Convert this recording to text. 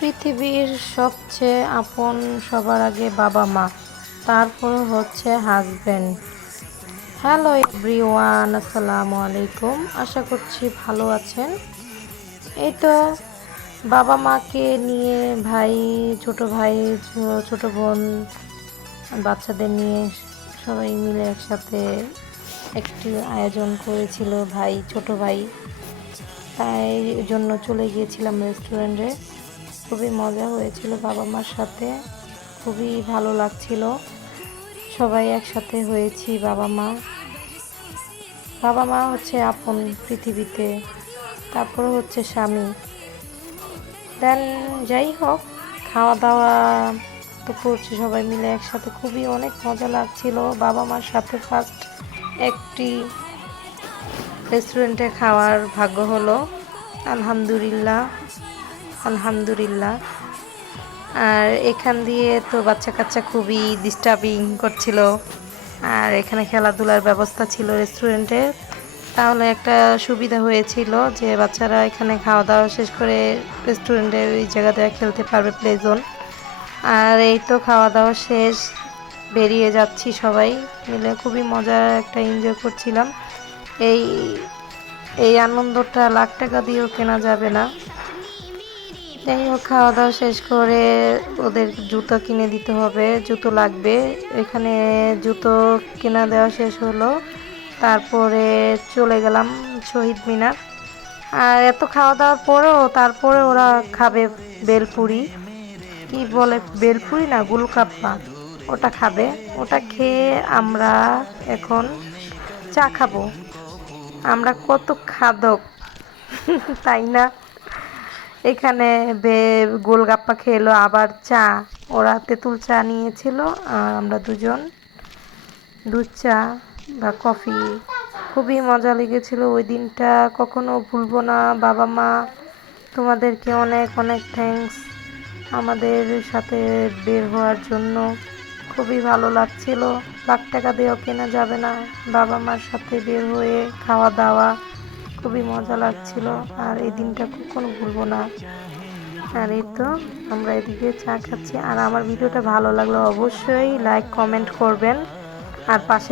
পৃথিবীর সবচেয়ে আপন সবার আগে বাবা মা, তারপর হচ্ছে হাজব্যান্ড। হ্যালো এভরিওয়ান, আসসালামু আলাইকুম। আশা করছি ভালো আছেন। এই তো বাবা মাকে নিয়ে ভাই, ছোট বোন, বাচ্চাদের নিয়ে সবাই মিলে একসাথে একটি আয়োজন করেছিল ছোট ভাই। তাই জন্য চলে গিয়েছিলাম রেস্টুরেন্টে। খুবই মজা হয়েছিল বাবা মার সাথে, খুবই ভালো লাগছিল। সবাই একসাথে হয়েছি। বাবা মা হচ্ছে আপন পৃথিবীতে, তারপরে হচ্ছে স্বামী। দেন যাই হোক, খাওয়া দাওয়া তো করছি সবাই মিলে একসাথে, খুবই অনেক মজা লাগছিল। বাবা মার সাথে ফার্স্ট একটি রেস্টুরেন্টে খাওয়ার ভাগ্য হলো। আলহামদুলিল্লাহ আলহামদুলিল্লাহ। আর এখান দিয়ে তো বাচ্চা কাচ্চা খুবই ডিস্টার্বিং করছিল। আর এখানে খেলাধুলার ব্যবস্থা ছিল রেস্টুরেন্টে, তাহলে একটা সুবিধা হয়েছিল যে বাচ্চারা এখানে খাওয়া দাওয়া শেষ করে রেস্টুরেন্টের ওই জায়গাতে খেলতে পারবে, প্লে জোন। আর এই তো খাওয়া দাওয়া শেষ, বেরিয়ে যাচ্ছি সবাই মিলে, খুবই মজার একটা এনজয় করছিলাম। এই এই আনন্দটা লাখ টাকা দিয়েও কেনা যাবে না। যাই হোক, খাওয়া দাওয়া শেষ করে ওদের জুতো কিনে দিতে হবে, জুতো লাগবে। এখানে জুতো কেনা দেওয়া শেষ হলো, তারপরে চলে গেলাম শহীদ মিনার। আর এত খাওয়া দাওয়ার পরেও তারপরে ওরা খাবে বেলপুরি, কি বলে বেলপুরি না গুলকাপ্পা, ওটা খাবে। ওটা খেয়ে আমরা এখন চা খাবো। আমরা কত খাদক তাই না? এখানে গোলগাপ্পা খেলো, আবার চা, ওরা তেঁতুল চা নিয়েছিল আর আমরা দুজন দুধ চা বা কফি। খুবই মজা লেগেছিল ওই দিনটা, কখনো ভুলবো না। বাবা মা, তোমাদেরকে অনেক অনেক থ্যাঙ্কস আমাদের সাথে বের হওয়ার জন্য। খুবই ভালো লাগছিল, লাখ টাকা দিয়েও কেনা যাবে না বাবা মার সাথে বের হয়ে খাওয়া দাওয়া। খুবই মজা লাগছিল, আর এই দিনটা কখনো ভুলবো না। আর এই তো আমরা এদিকে চা খাচ্ছি। আর আমার ভিডিওটা ভালো লাগলে অবশ্যই লাইক কমেন্ট করবেন, আর পাশে